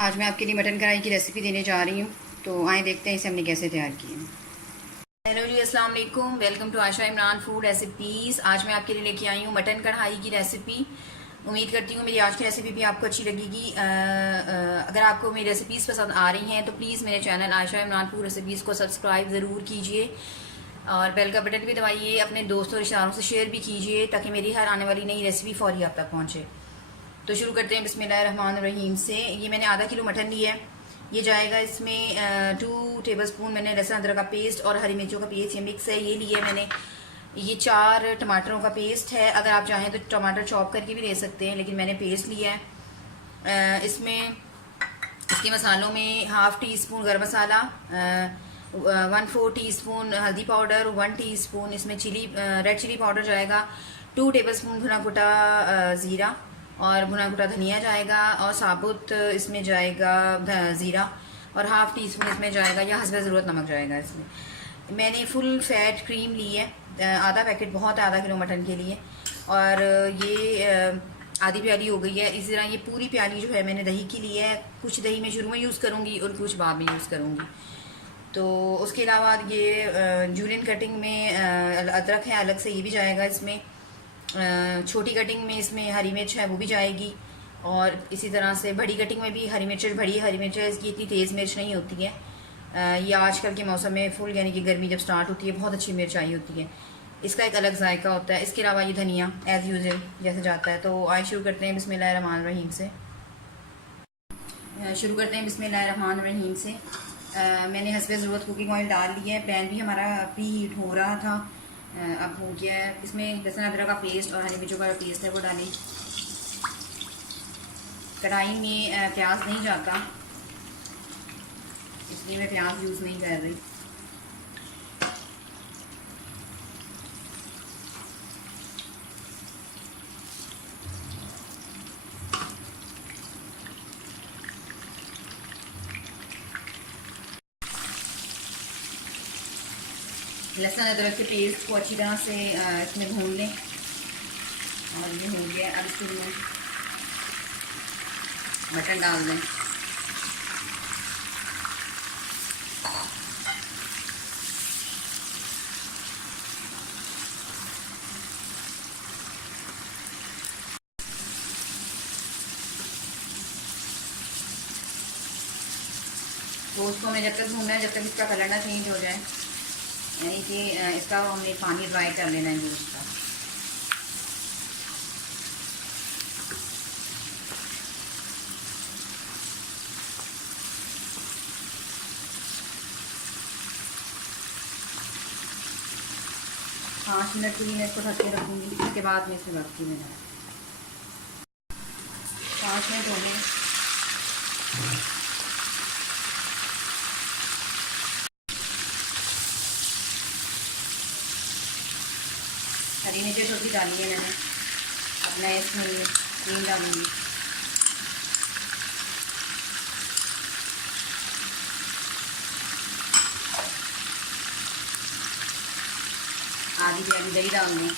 आज मैं आपके लिए मटन कढ़ाई की रेसिपी देने जा रही हूँ। तो आए देखते हैं इसे हमने कैसे तैयार किया है। हेलो जी, अस्सलाम वालेकुम। Welcome to Asha Imran food recipes. आज मैं आपके लिए लेके आई हूँ मटन कढ़ाई की रेसिपी। उम्मीद करती हूँ मेरी आज की रेसिपी भी आपको अच्छी लगेगी। अगर आपको मेरी रेसिपीज़ पसंद आ रही हैं तो प्लीज़ मेरे चैनल आशा इमरान फूड रेसिपीज़ को सब्सक्राइब ज़रूर कीजिए और बेल का बटन भी दबाइए। अपने दोस्तों और रिश्तेदारों से शेयर भी कीजिए ताकि मेरी हर आने वाली नई रेसिपी फौरी आप तक पहुँचे। तो शुरू करते हैं बिस्मिल्लाहिर्रहमानिर्रहीम से। ये मैंने आधा किलो मटन लिया है। ये जाएगा इसमें 2 टेबलस्पून मैंने लहसुन अदरक का पेस्ट और हरी मिर्चों का पेस्ट, ये मिक्स है। ये लिया है मैंने। ये 4 टमाटरों का पेस्ट है। अगर आप चाहें तो टमाटर चॉप करके भी ले सकते हैं, लेकिन मैंने पेस्ट लिया है। इसमें इसके मसालों में हाफ़ टी स्पून गर्म मसाला, 1/4 टीस्पून हल्दी पाउडर, 1 टीस्पून इसमें रेड चिली पाउडर जाएगा, 2 टेबलस्पून भुना कुटा ज़ीरा और भुना कुटा धनिया जाएगा, और साबुत इसमें जाएगा ज़ीरा, और हाफ़ टी स्पून इसमें जाएगा या हस्ब ज़रूरत नमक जाएगा। इसमें मैंने फुल फैट क्रीम ली है, आधा पैकेट बहुत है आधा किलो मटन के लिए। और ये आधी प्याली हो गई है। इसी तरह ये पूरी प्याली जो है मैंने दही की ली है। कुछ दही मैं शुरू में यूज़ करूँगी और कुछ बाद में यूज़ करूँगी। तो उसके अलावा ये जूलियन कटिंग में अदरक है अलग से, ये भी जाएगा इसमें। छोटी कटिंग में इसमें हरी मिर्च है वो भी जाएगी, और इसी तरह से बड़ी कटिंग में भी हरी मिर्च, बड़ी हरी मिर्च है, इसकी इतनी तेज़ मिर्च नहीं होती है। ये आजकल के मौसम में फुल यानी कि गर्मी जब स्टार्ट होती है बहुत अच्छी मिर्च आई होती है, इसका एक अलग जायका होता है। इसके अलावा ये धनिया एज़ यूजुअल जैसे जाता है। तो आए शुरू करते हैं बिस्मिल्लाहिर्रहमानिर्रहीम से। मैंने हस्बे ज़रूरत कुकिंग ऑयल डाल लिया है। पैन भी हमारा प्री हीट हो रहा था, अब हो गया है। इसमें लहसुन अदरक का पेस्ट और हरी मिर्चों का पेस्ट है वो डालें। कढ़ाई में प्याज नहीं जाता, इसलिए मैं प्याज यूज़ नहीं कर रही। लहसुन अदरक के पेस्ट को अच्छी तरह से इसमें भून लें, और ये हो गया। अब इसमें मटन डाल दें। तो उसको हमें जब तक भूनना है जब तक इसका कलर ना चेंज हो जाए, यानी कि इसका हमने पानी ड्राई कर लेना है इसका। पाँच मिनट के लिए मैं इसको ढक के रखूँगी, इसके बाद मैं इसे रखती हूँ। 5 मिनट हो गए। हरी मिर्च छोटी डाली है मैंने। अब मैं इसमें क्रीम डालूँगी। आधी प्याली दही डाल दें।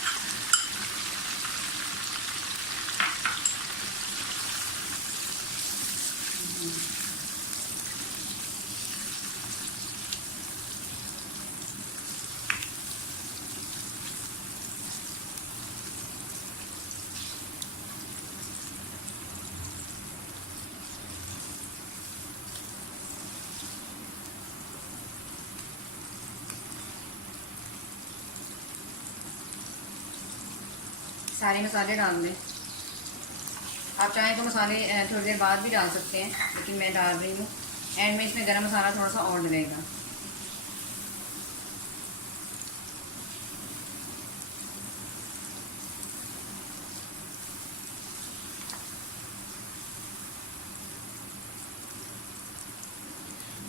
सारे मसाले डाल दें। आप चाहें तो मसाले थोड़ी देर बाद भी डाल सकते हैं, लेकिन मैं डाल रही हूँ। एंड में इसमें गरम मसाला थोड़ा सा और डलेगा।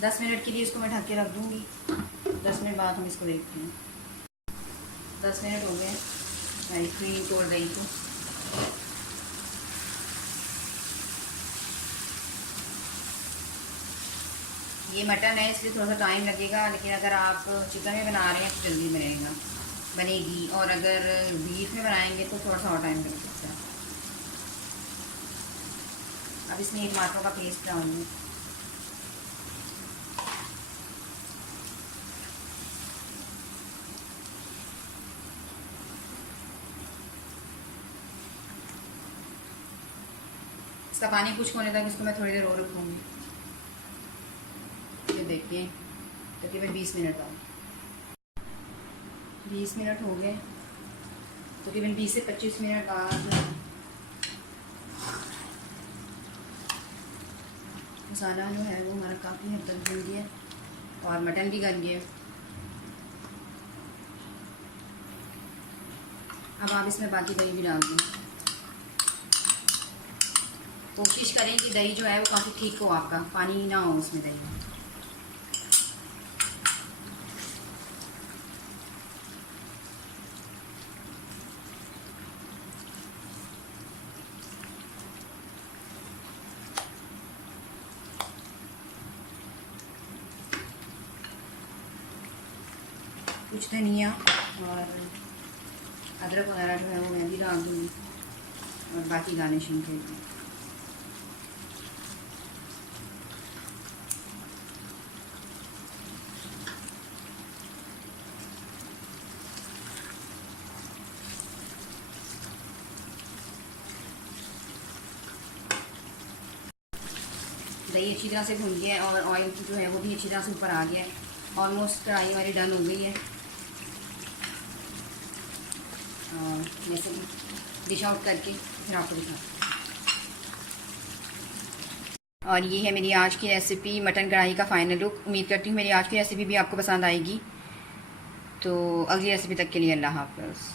दस मिनट के लिए इसको मैं ढक के रख दूँगी। 10 मिनट बाद हम इसको देखते हैं। 10 मिनट हो गए क्रीम तोड़ गई। तो ये मटन है इसलिए थोड़ा सा टाइम लगेगा, लेकिन अगर आप चिकन में बना रहे हैं तो जल्दी बनेगी, और अगर बीफ में बनाएंगे तो थोड़ा सा और टाइम लग सकता है। अब इसमें टमाटरों का पेस्ट डालूंगी। इसका पानी कुछ होने तक इसको मैं थोड़ी देर और रखूँगी। ये देखिए तकरीबन 20 मिनट बाद 20 मिनट हो गए। तकरीबन 20 से 25 मिनट बाद मसाला जो है वो हमारा काफ़ी हद तक गल गया और मटन भी गल गया। अब आप इसमें बाकी दही भी डाल दें। कोशिश करें कि दही जो है वो काफ़ी ठीक हो, आपका पानी ना हो उसमें दही में। कुछ धनिया और अदरक वगैरह जो है वो मैं भी डाल दूँगी और बाकी गार्निशिंग के लिए। दही अच्छी तरह से भुन गया है और ऑयल जो है वो भी अच्छी तरह से ऊपर आ गया है। ऑलमोस्ट कढ़ाई हमारी डन हो गई है और मैं से डिश आउट करके फिर आपको दिखाऊँ। और ये है मेरी आज की रेसिपी मटन कढ़ाई का फाइनल लुक। उम्मीद करती हूँ मेरी आज की रेसिपी भी आपको पसंद आएगी। तो अगली रेसिपी तक के लिए अल्लाह हाफ़िज़।